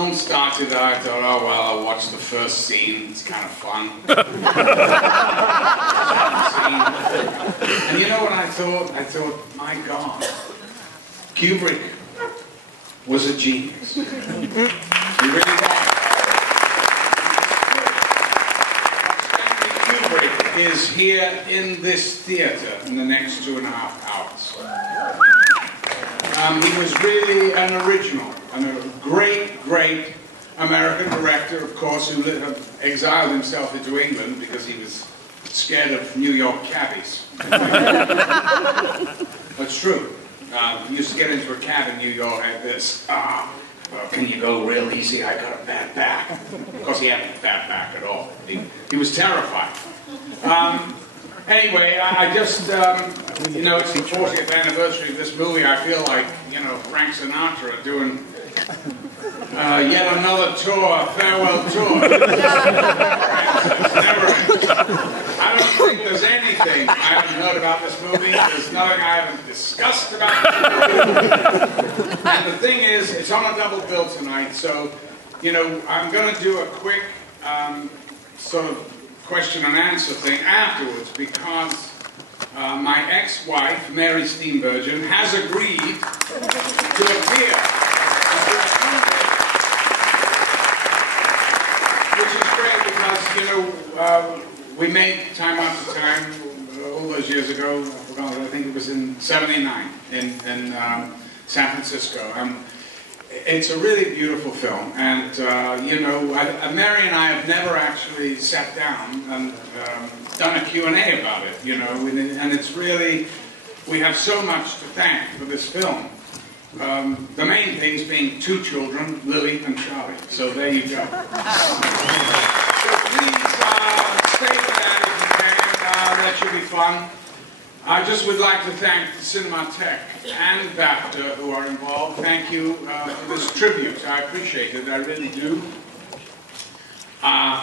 film started, I thought, oh well, I'll watch the first scene. It's kind of fun. And you know what I thought? I thought, my God, Kubrick was a genius. He really was. Stanley Kubrick is here in this theater in the next 2.5 hours. He was really an original, and a great, great American director, of course, who exiled himself into England because he was scared of New York cabbies. That's true. He used to get into a cab in New York like this. Well, can you go real easy? I got a bad back. Of course, he hadn't a bad back at all. He was terrified. Anyway, I just, you know, it's the 40th anniversary of this movie. I feel like, you know, Frank Sinatra doing yet another tour, farewell tour. Never ends. I don't think there's anything I haven't heard about this movie. There's nothing I haven't discussed about this movie. And the thing is, it's on a double bill tonight, so, you know, I'm going to do a quick sort of question and answer thing afterwards, because my ex-wife, Mary Steenburgen, has agreed to appear, which is great because, you know, we made time after time all those years ago. I forgot, I think it was in '79 in San Francisco. It's a really beautiful film, and you know, Mary and I have never actually sat down and done a Q&A about it, you know, and it's really, we have so much to thank for this film. The main things being 2 children, Lily and Charlie, so there you go. So please stay for that if you can, that should be fun. I just would like to thank the Cinematheque and BAFTA who are involved. Thank you for this tribute. I appreciate it, I really do.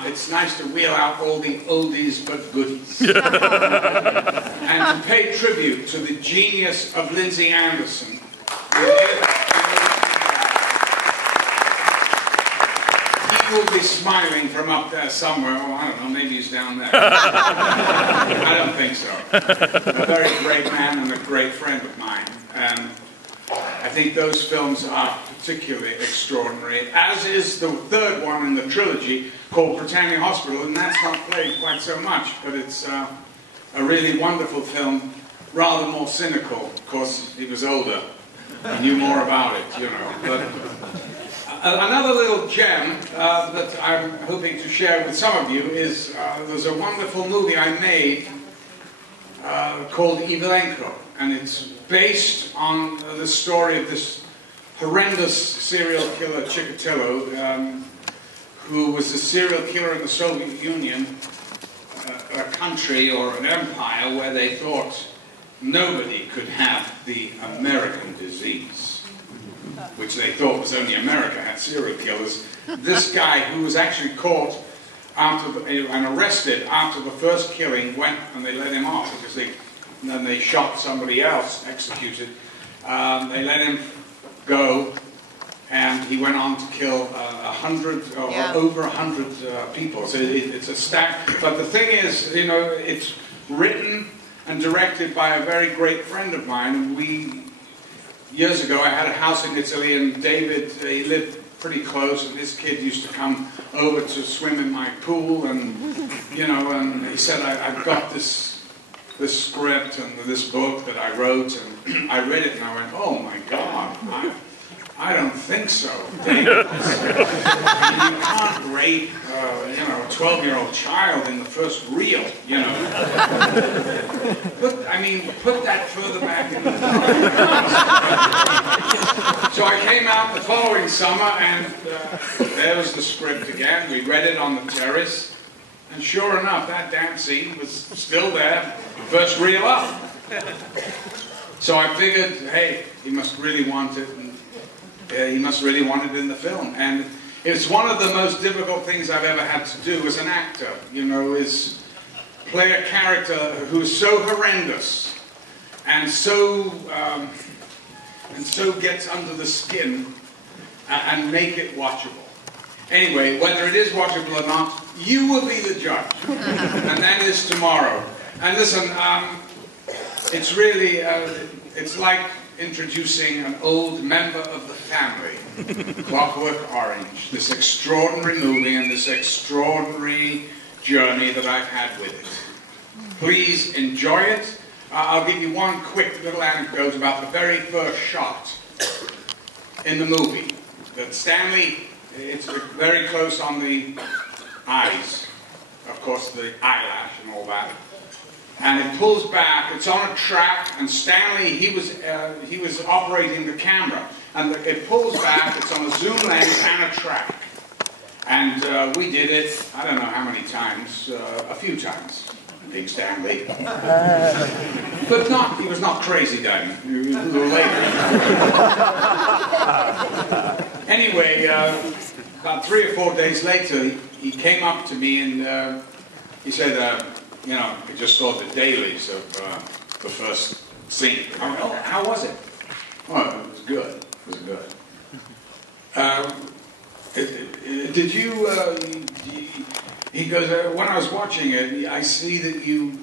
It's nice to wheel out all the oldies but goodies. And to pay tribute to the genius of Lindsay Anderson. He will be smiling from up there somewhere. Oh, I don't know, maybe he's down there. I don't think so. A very great man and a great friend of mine. And I think those films are particularly extraordinary, as is the third one in the trilogy called Britannia Hospital, and that's not played quite so much, but it's a really wonderful film, rather more cynical. Of course, he was older. He knew more about it, you know. But another little gem that I'm hoping to share with some of you is there's a wonderful movie I made called Evelenko, and it's based on the story of this horrendous serial killer Chikatilo, who was a serial killer in the Soviet Union, a country or an empire where they thought nobody could have the American disease, which they thought was only America had serial killers. This guy, who was actually caught after and arrested after the first killing, went and they let him off because then they shot somebody else, executed. They let him go, and he went on to kill 100 or over 100 people. So it's a stack. But the thing is, you know, it's written and directed by a very great friend of mine. And years ago, I had a house in Italy, and David, he lived pretty close, and his kid used to come over to swim in my pool, and, you know, and he said, I've got this script and this book that I wrote, and I read it, and I went, oh my God, I don't think so, David. I mean, you can't rape, you know, a 12-year-old child in the first reel, you know. Put that further back in the So I came out the following summer, and there was the script again. We read it on the terrace, and sure enough, that damn scene was still there, first reel up. So I figured, hey, he must really want it, and he must really want it in the film. And it's one of the most difficult things I've ever had to do as an actor, you know, is play a character who's so horrendous and so gets under the skin and make it watchable. Anyway, whether it is watchable or not, you will be the judge. And that is tomorrow. And listen, it's really, it's like introducing an old member of the family, Clockwork Orange, this extraordinary movie and this extraordinary journey that I've had with it. Please enjoy it. I'll give you one quick little anecdote about the very first shot in the movie. That Stanley, it's very close on the eyes, of course the eyelash and all that. And it pulls back, it's on a track, and Stanley, he was operating the camera. And it pulls back, it's on a zoom lens and a track. And we did it, I don't know how many times, a few times, Big Stanley. But not, he was not crazy then, a little later. Anyway, about 3 or 4 days later, he came up to me and he said, you know, I just saw the dailies of the first scene. I went, oh, how was it? Oh, it was good. It was good. Did you, he goes, when I was watching it, I see that you